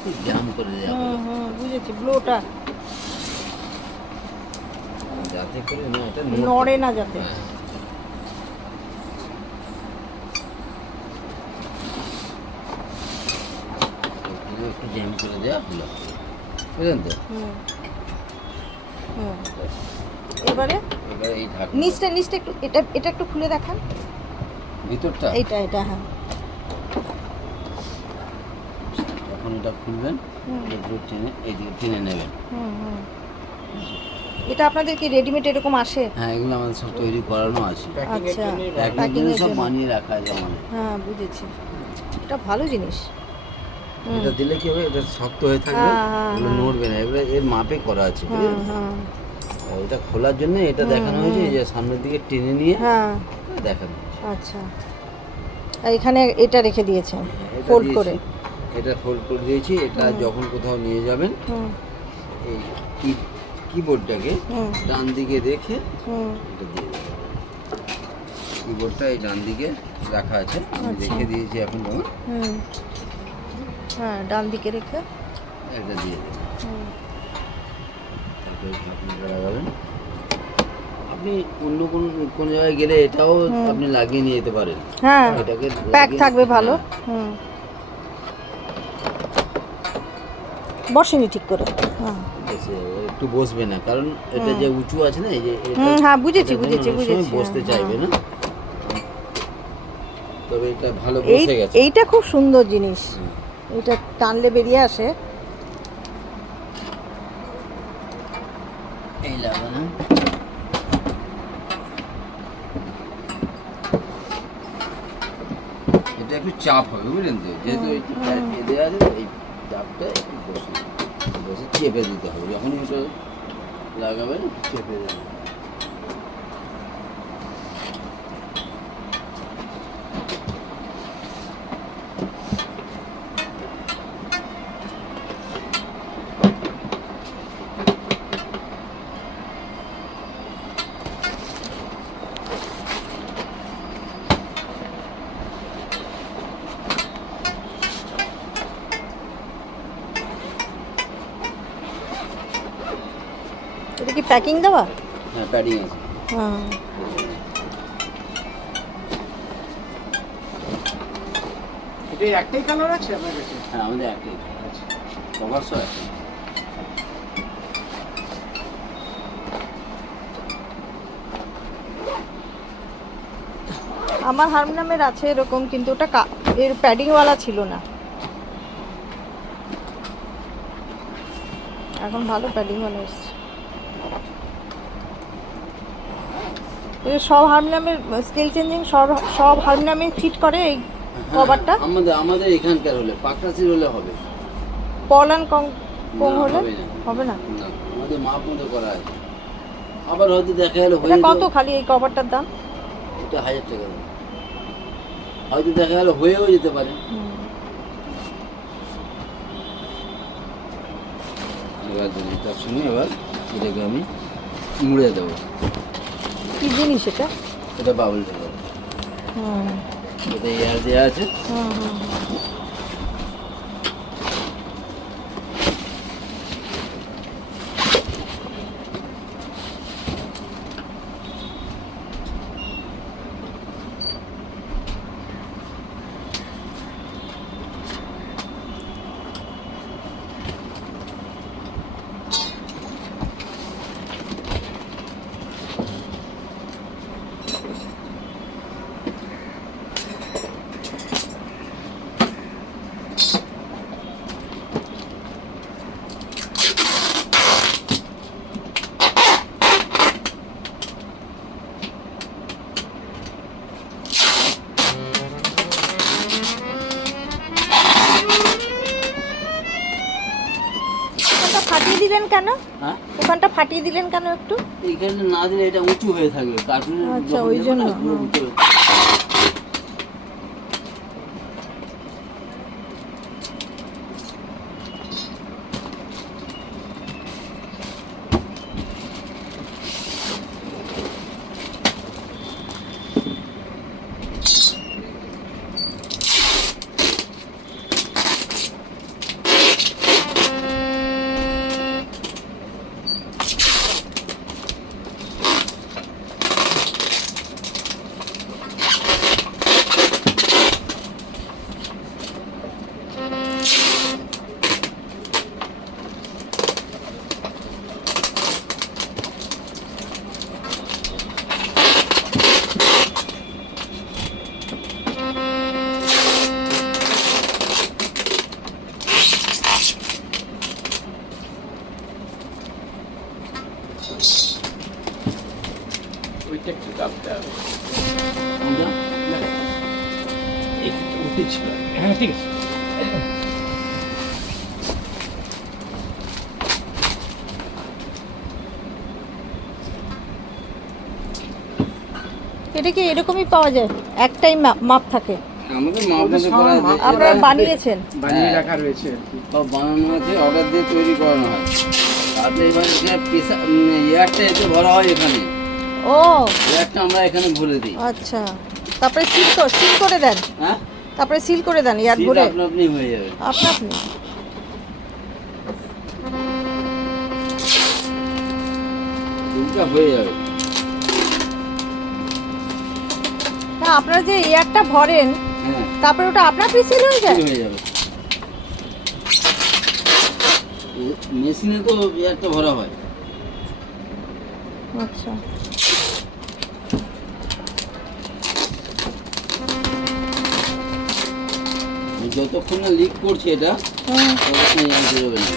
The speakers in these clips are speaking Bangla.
একটু জ্যাম করে দেওয়া হুম হলো হুম বুঝেছি, ব্লোটা যাতে করে না এটা নড়ে না যাতে। হ্যাঁ, এগুলো একটু জ্যাম করে দেওয়া হলো, বুঝলেন তো? হুম হুম এবারে এবার এই ঢাকনা নিচটা নিচটা একটু, এটা এটা একটু খুলে দেখান, ভিতরটা এইটা এটা হ্যাঁ। যখন এটা খুলবেন হুম এগুলো টেনে এইদিকে টেনে নেবেন। হুম হুম এটা আপনাদের কি রেডিমেড এরকম আসে? হ্যাঁ, এগুলো আমাদের সব তৈরি করানো আছে, আচ্ছা, প্যাকিং প্যাকিং জন্য এর সব জন্য। বানিয়ে রাখা আছে আমাদের। হ্যাঁ বুঝেছি, এটা ভালো জিনিস। হুম এটা দিলে কি হবে, এটা শক্ত হয়ে থাকবে, হ্যাঁ হ্যাঁ এগুলো হ্যাঁ নড়বে না, এগুলো এর মাপে করা আছে, হ্যাঁ বুঝলেন? হ্যাঁ আর এটা খোলার জন্য এটা হুম, দেখানো হয়েছে, হুম। যে সামনের দিকে টেনে নিয়ে হ্যাঁ দেখানো হয়েছে। আচ্ছা, আর এখানে এটা রেখে দিয়েছেন এটা ফোল্ড দিয়েছি, করে। এটা ফোল্ড করে দিয়েছি। এটা হুম যখন কোথাও নিয়ে যাবেন, হুম এই কিবোর্ডটাকে হুম ডান দিকে রেখে হুম এটা দিয়ে দেবেন। কিবোর্ডটা এই ডান দিকে রাখা আছে, আমি আচ্ছা। রেখে দিয়েছি এখন যখন, হুম হ্যাঁ ডান দিকে রেখে এটা দিয়ে দেবেন। হুম তারপরে ঢাকনাটা লাগাবেন। আপনি অন্য কোন জায়গায় গেলে এটাও হুম। আপনি লাগিয়ে নিয়ে যেতে পারেন, হ্যাঁ এটাকে প্যাক লাগিয়ে, থাকবে ভালো। হ্যাঁ, হুম বসেনি ঠিক করে। হ্যাঁ বসে একটু বসবে না, কারণ এটা হুম যে উঁচু আছে না, এই যে এটা, হুম হ্যাঁ বুঝেছি এটা দেখুন বুঝেছি অনেক সময় বুঝেছি বসতে হ্যাঁ, চাইবে হ্যাঁ। না, তবে এটা ভালো এই বসে গেছে। এইটা খুব সুন্দর জিনিস, হুম। এটা টানলে বেরিয়ে আসে। এই লাগানো, এটা একটু চাপ হবে, বুঝলেন তো, যেহেতু হুম, একটু হুম। দেওয়া আছে, এই চাপটা একটু বসে বসে চেপে দিতে হবে, যখনই ওটা লাগাবেন একটু চেপে দেবেন। এটা কি প্যাকিং দেওয়া? হ্যাঁ, প্যাডিং আছে। হ্যাঁ এটা একটাই কালার আছে আপনার কাছে? হ্যাঁ, আমাদের একটাই আছে, কভারসও আছে। আমার হারমোনিয়ামের আছে এরকম, কিন্তু ওটা এর প্যাডিংওয়ালা ছিল না, এখন ভালো প্যাডিংওয়ালা এসছে। এই সব হারমোনিয়ামের স্কেল চেঞ্জিং সব সব হারমোনিয়ামে ফিট করে এই কভারটা? আমাদের এখানকার হলে পাকড়াশির হলে হবে, পল অ্যান্ড কং না, হলে হবে না, হবে না। না, আমাদের মাপ মতো করা আছে। আবার হয়তো দেখা গেলো এটা হয়ে কত খালি এই কভারটার দাম? এটা 1000 টাকা দাম। হয়তো দেখা গেলো হয়েও যেতে পারে। হুম। এবার যদি তার সঙ্গে এবার এটাকে আমি মুড়ে দেবো, কি জিনিস এটা? এটা বাবল দেবো, হুম এটা এয়ার দেওয়া আছে। হুম হুম ওখানটা ফাটিয়ে দিলেন কেন? হ্যাঁ, ওখানটা ফাটিয়ে দিলেন কেন একটু? এইখানে না দিলে এটা উঁচু হয়ে থাকবে, কার্টুনের আচ্ছা, যখন ওই দেবো জন্য, না, পুরো হুম। ভিতরে। ওইটা একটু কাঁপতে হবে। কোনটা? না, একটু উঠেছিল। হ্যাঁ ঠিক আছে। এটা কি এরকমই পাওয়া যায়, একটাই মাপ থাকে? আমাদের মা ওদের আপনাদের সব করা মাপ আপনারা এবার বানিয়েছেন? বানিয়ে রাখা রয়েছে আর কি। সব বানানো আছে, অর্ডার দিয়ে তৈরি করানো হয়। তাতে এবার এয়ারটা এতে ভরা হয় এখানে, ও এয়ারটা আমরা এখানে ভরে দিই। আচ্ছা, তারপরে সিল করে দেন? হ্যাঁ, তারপরে সিল করে দেন ইয়ার শীত ভরে? আপনা আপনি হয়ে যাবে। আপনা আপনি? দুটা হয়ে যাবে। না, আপনারা যে এয়ারটা ভরেন হ্যাঁ, তারপরে ওটা আপনা আপনি সিল হয়ে যায়? হয়ে যাবে। মেশিনে তো এয়ারটা ভরা হয়। আচ্ছা, যতক্ষণ না লিক করছে এটা, হুম। ততক্ষণ এয়ার বেরোবে না।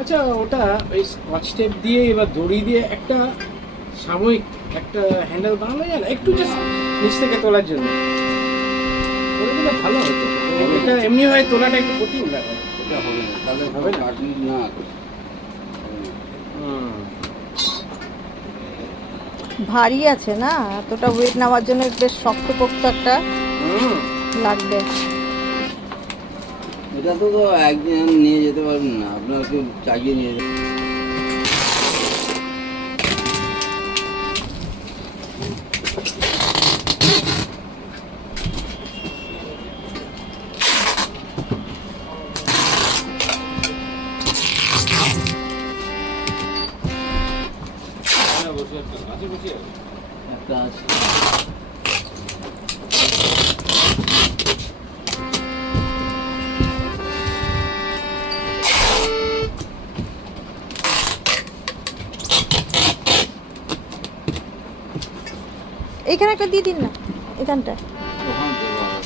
আচ্ছা, ওটা ওই স্কচ টেপ দিয়ে এবার দড়ি দিয়ে একটা সাময়িক একটা হ্যান্ডেল বানানো যায় না, একটু জাস্ট নিচ থেকে তোলার জন্য? করে দিলে ভালো হতো। এটা এমনি হয় তোলাটা একটু কঠিন লাগে। এটা হবে না, তাহলে হবে না? কাটুন না। ভারী আছে না, এতটা ওয়েট নেওয়ার জন্য বেশ শক্তপোক্ত একটা লাগবে। এটা তো একদিন নিয়ে যেতে পারবেন না, আপনার কেউ চাগিয়ে নিয়ে যেতে। একটা আছে। এইখানে একটা দিয়ে দিন না, এখানটা। ওখান থেকে ভালো।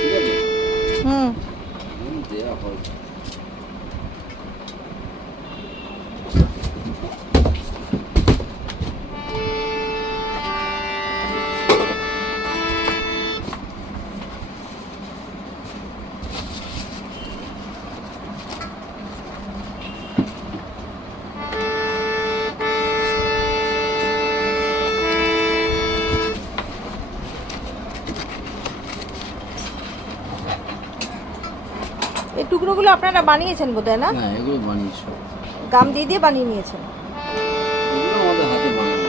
ঠিক আছে? হুম। দেওয়া হয়। এই টুকরোগুলো আপনারা বানিয়েছেন বোধহয়, না? না, এগুলো বানিয়েছ। গাম দিয়ে দিয়ে বানিয়ে নিয়েছেন? এগুলো আমাদের হাতে বানানো।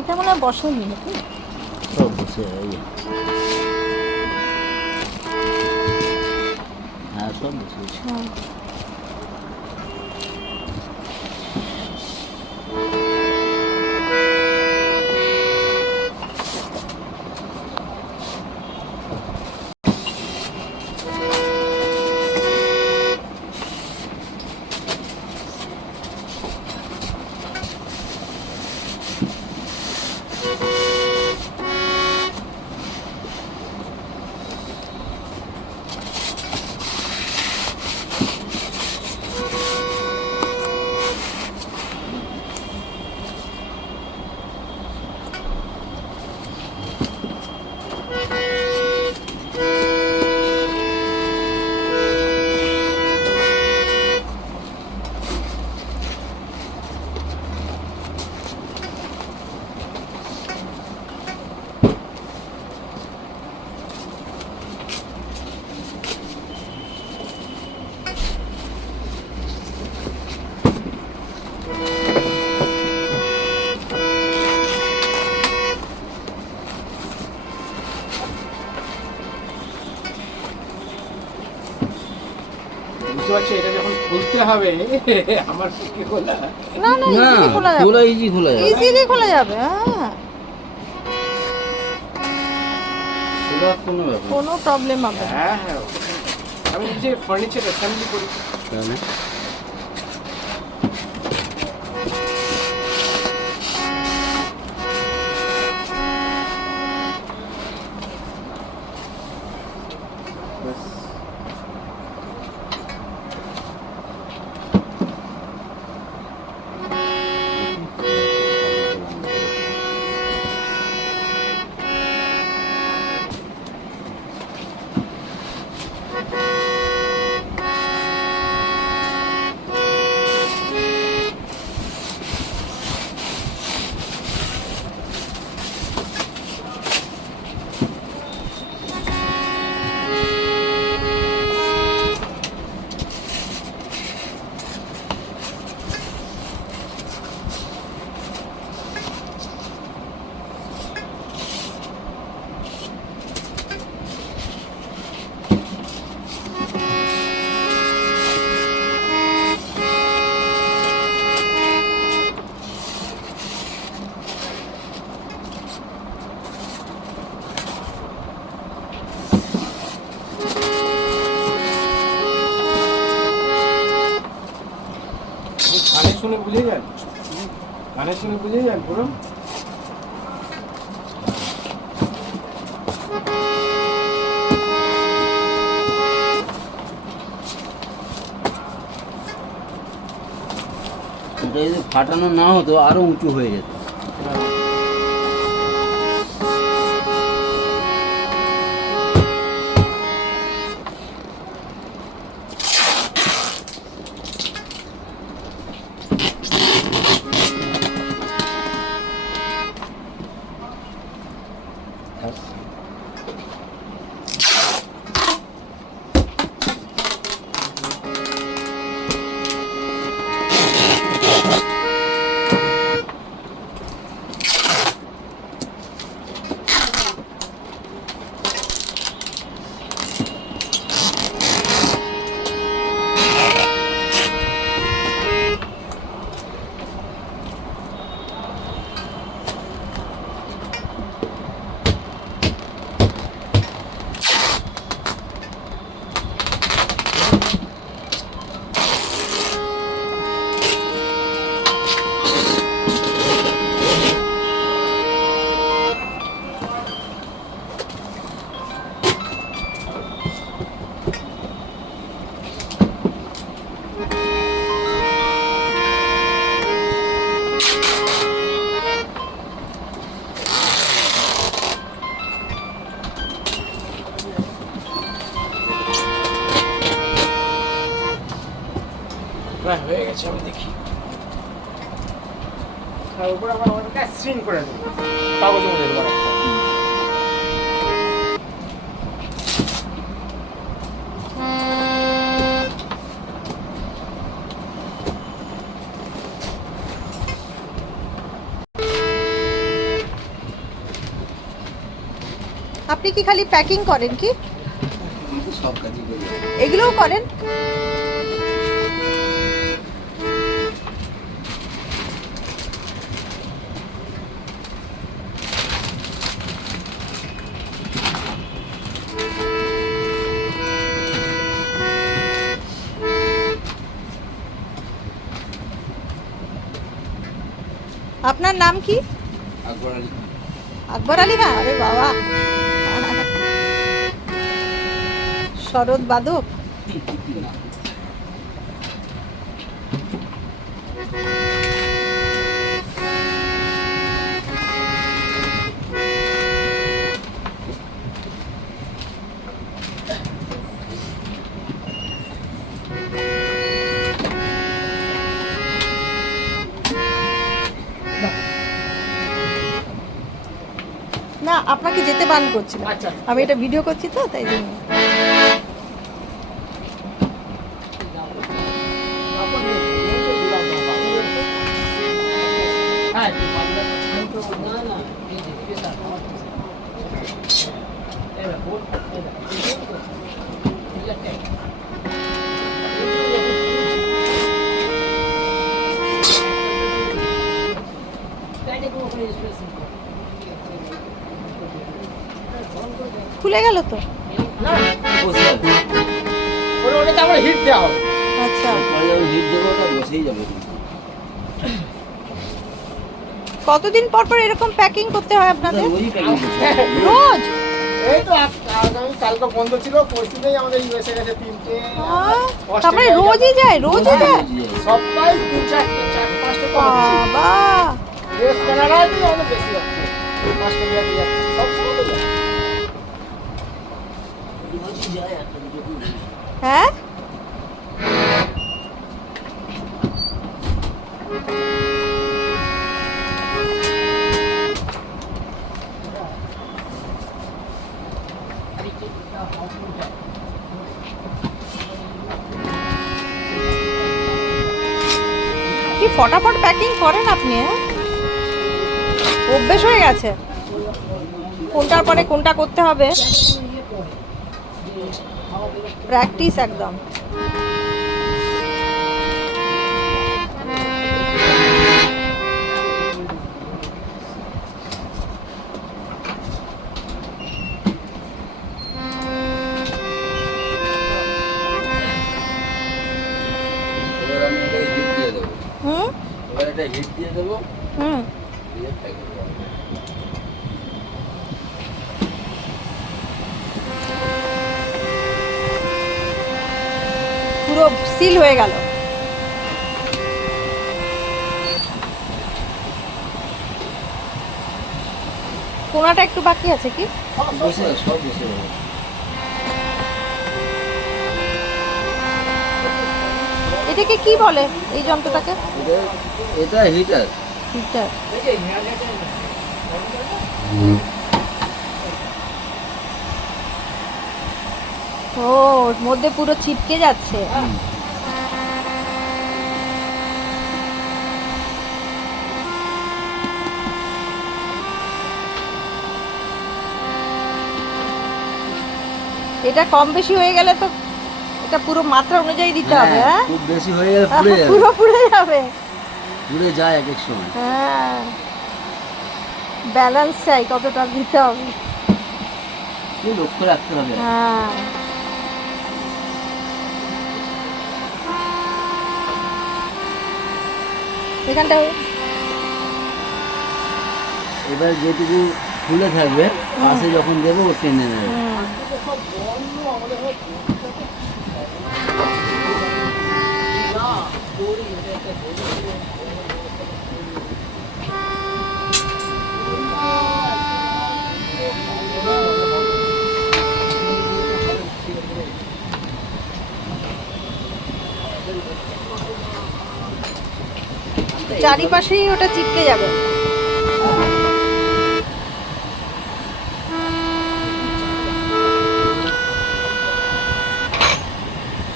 এটা মনে হয় বসেনি নাকি? সব বসে এই হ্যাঁ সব বসে হ্যাঁ। বুঝতে পারছো, এটা যখন খুলতে হবে আমার পক্ষে খোলা। না না, না easily খোলা যাবে, খোলা ইজি খোলা যাবে ইজিলি খোলা যাবে। হ্যাঁ, খোলা কোনো ব্যাপার না। কোনো প্রবলেম হবে না। হ্যাঁ হ্যাঁ, আমি নিজে ফার্নিচার অ্যাসেম্বলি করি। তাহলে ব্যাস। আপনি কানে শুনে বুঝে যান, কানে শুনে বুঝে যান পুরো। এটা যদি ফাটানো না হতো আরো উঁচু হয়ে যেত। প্রায় হয়ে গেছে, আমি দেখি। তার উপর আবার ওটাকে স্ক্রিন করে দেবো, কাগজ মধ্যে দেবো একটা। আপনি কি খালি প্যাকিং করেন কি? আমি তো সব কাজই করি। এগুলোও করেন? আপনার নাম কি? আকবর আলী। আকবর আলী খান? আরে বাবা, শরৎ বাদক। না, না, আপনাকে যেতে বারণ করছি না, আচ্ছা। আমি এটা ভিডিও করছি তো তাই জন্য। হ্যাঁ, খুলে গেল তো। বসে যাবে। ওটাতে আমরা হিট দেওয়া হবে। আচ্ছা, পরে যখন হিট দেবো ওটা বসেই যাবে। কতদিন পর পর এরকম প্যাকিং করতে হয় আপনাদের? রোজই প্যাকিং করতে হবে। রোজ? এই তো আগামী কালকে বন্ধ ছিল, পরশুতেই আমাদের ইউএসএ গেছে 3টে। তারপরে রোজই যায়? রোজই যায়? সপ্তাহে 3-4-5টা তো বাবা, ড্রেস কেনার হয় তো আমাদের বেশি যাচ্ছে। 5টা দিয়ে যাচ্ছে সব সময় তো যায়। রোজই যায় একটা দুটো করে। হ্যাঁ কি ফটাফট প্যাকিং করেন আপনি? হ্যাঁ, অভ্যেস হয়ে গেছে কোনটার পরে কোনটা করতে হবে, প্র্যাকটিস একদম। এবার আমি এটাকে হিট দিয়ে দেবো। হুম এবার এটা হিট দিয়ে দেবো, হুম দিয়ে প্যাকেট করবো। পুরো সিল হয়ে গেল। কোনাটা একটু বাকি আছে কি? বসে যাবে, সব বসে যাবে। এটাকে কি বলে এই যন্ত্রটাকে? এটা হিটার। হিটার। ও, ওর মধ্যে পুরো ছিটকে যাচ্ছে। এটা কম বেশি হয়ে গেলে তো এটা পুরো মাত্রা অনুযায়ী দিতে হবে। হ্যাঁ, খুব বেশি হয়ে গেলে পুড়ে যাবে। পুরো পুড়ে যাবে। পুড়ে যায় এক এক সময়। হ্যাঁ, ব্যালেন্স চাই কতটা দিতে হবে। একটু লক্ষ্য রাখতে হবে। হ্যাঁ, এখানটা এবার যেটুকু ফুলে থাকবে পাশে যখন দেবো ও টেনে নেবে। চারিপাশেই ওটা চিপকে যাবে।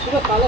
সেটা তাহলে